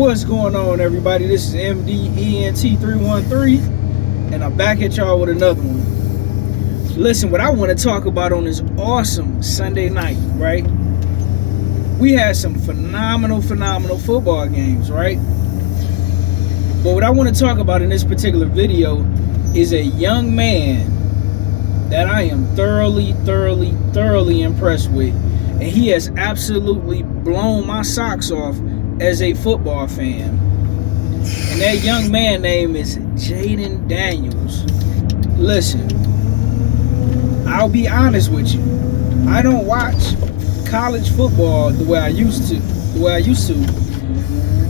What's going on, everybody? This is MDENT313, and I'm back at y'all with another one. Listen, what I want to talk about on this awesome Sunday night, right? We had some phenomenal football games, right? But what I want to talk about in this particular video is a young man that I am thoroughly impressed with. And he has absolutely blown my socks off as a football fan. And that young man name is Jayden Daniels. Listen, I'll be honest with you. I don't watch college football the way I used to.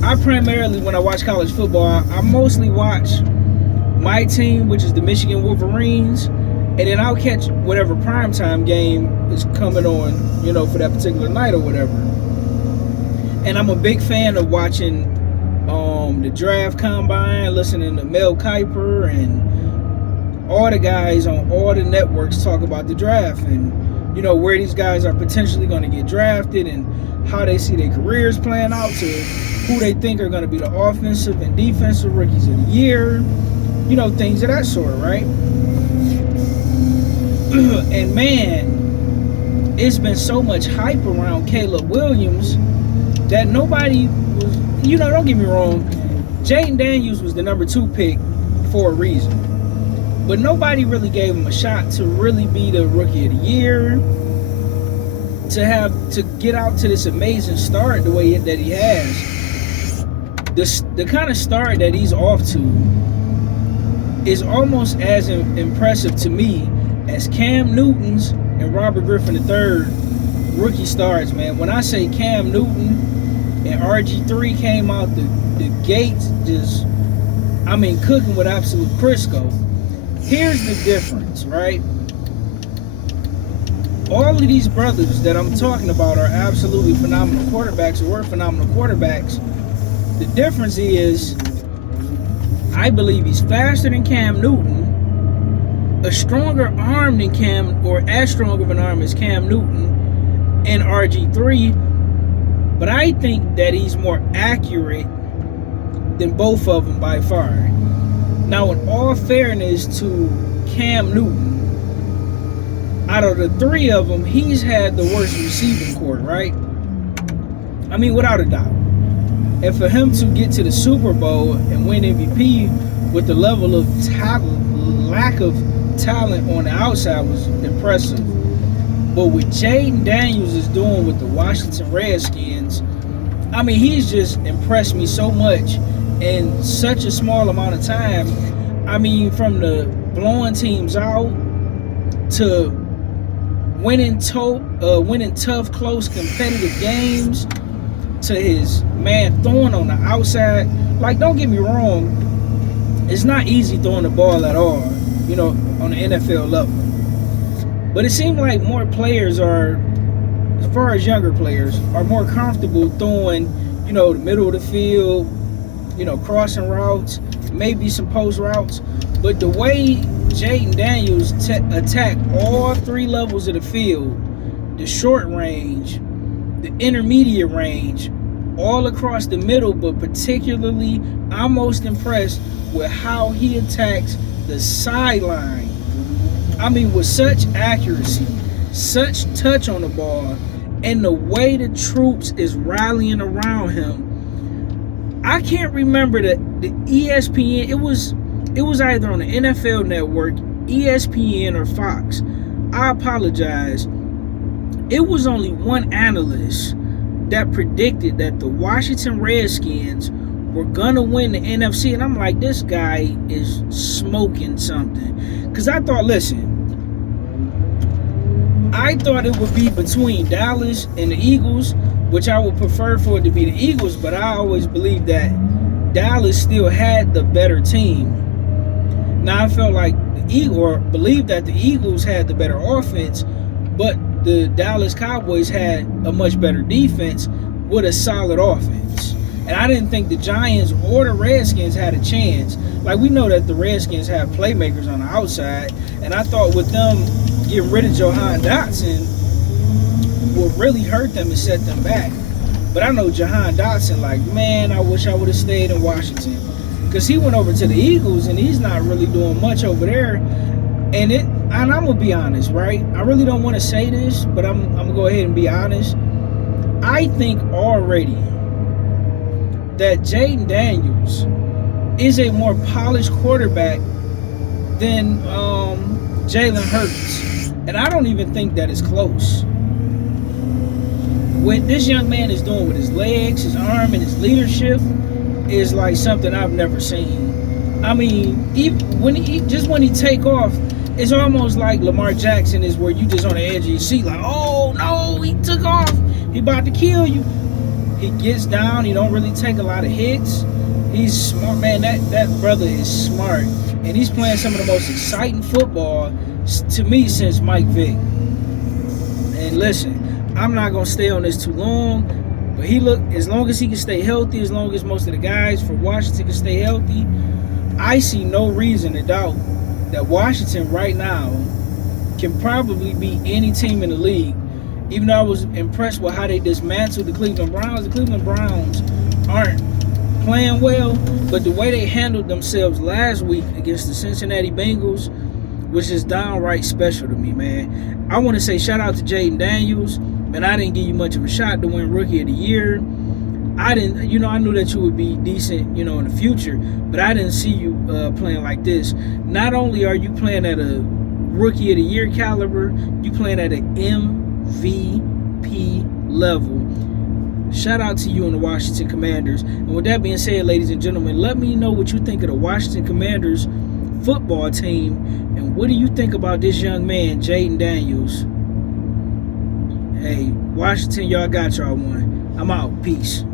I primarily, when I watch college football, I mostly watch my team, which is the Michigan Wolverines, and then I'll catch whatever primetime game is coming on, for that particular night or whatever. And I'm a big fan of watching the draft combine, listening to Mel Kiper and all the guys on all the networks talk about the draft and, where these guys are potentially going to get drafted and how they see their careers playing out to who they think are going to be the offensive and defensive rookies of the year, things of that sort, right? And man, it's been so much hype around Caleb Williams that nobody was, don't get me wrong, Jayden Daniels was the number 2 pick for a reason. But nobody really gave him a shot to really be the rookie of the year, to get out to this amazing start the way that he has. The kind of start that he's off to is almost as impressive to me as Cam Newton's and Robert Griffin III rookie starts, man. When I say Cam Newton and RG3 came out the gates cooking with absolute Crisco. Here's the difference, right? All of these brothers that I'm talking about are absolutely phenomenal quarterbacks, or were phenomenal quarterbacks. The difference is, I believe he's faster than Cam Newton, a stronger arm than Cam, or as strong of an arm as Cam Newton and RG3, but I think that he's more accurate than both of them by far. Now, in all fairness to Cam Newton, out of the 3 of them, he's had the worst receiving corps, right? I mean, without a doubt. And for him to get to the Super Bowl and win MVP with the level of lack of talent on the outside was impressive. But what Jayden Daniels is doing with the Washington Redskins, he's just impressed me so much in such a small amount of time. From the blowing teams out to winning tough, close, competitive games, to his man throwing on the outside. Like, don't get me wrong, it's not easy throwing the ball at all, on the NFL level. But it seems like more players are, as far as younger players, are more comfortable throwing, the middle of the field, crossing routes, maybe some post routes. But the way Jayden Daniels attacked all 3 levels of the field, the short range, the intermediate range, all across the middle, but particularly, I'm most impressed with how he attacks the sideline. With such accuracy, such touch on the ball, and the way the troops is rallying around him. I can't remember the ESPN. It was either on the NFL Network, ESPN, or Fox. I apologize. It was only one analyst that predicted that the Washington Redskins were gonna win the NFC, and I'm like, this guy is smoking something. Because I thought it would be between Dallas and the Eagles, which I would prefer for it to be the Eagles, but I always believed that Dallas still had the better team. Now I felt like believed that the Eagles had the better offense, but the Dallas Cowboys had a much better defense with a solid offense. And I didn't think the Giants or the Redskins had a chance. Like, we know that the Redskins have playmakers on the outside, and I thought with them getting rid of Jahan Dotson, what really hurt them and set them back. But I know Jahan Dotson, like, man, I wish I would have stayed in Washington. Because he went over to the Eagles, and he's not really doing much over there. And I'm going to be honest, right? I really don't want to say this, but I'm going to go ahead and be honest. I think already that Jayden Daniels is a more polished quarterback than Jalen Hurts. And I don't even think that is close. What this young man is doing with his legs, his arm, and his leadership is like something I've never seen. I mean, when he take off, it's almost like Lamar Jackson is where you just on the edge of your seat, like, oh no, he took off, he about to kill you. He gets down, he don't really take a lot of hits. He's smart, man. That brother is smart, and he's playing some of the most exciting football to me since Mike Vick. And listen, I'm not gonna stay on this too long, but as long as he can stay healthy, as long as most of the guys for Washington can stay healthy, I see no reason to doubt that Washington right now can probably beat any team in the league. Even though I was impressed with how they dismantled the Cleveland Browns aren't playing well, but the way they handled themselves last week against the Cincinnati Bengals was just downright special to me, man. I want to say shout out to Jayden Daniels. Man, I didn't give you much of a shot to win Rookie of the Year. I knew that you would be decent, in the future, but I didn't see you playing like this. Not only are you playing at a Rookie of the Year caliber, you playing at an MVP level. Shout out to you and the Washington Commanders. And with that being said, ladies and gentlemen, let me know what you think of the Washington Commanders football team, and what do you think about this young man, Jayden Daniels? Hey, Washington, y'all got y'all one. I'm out. Peace.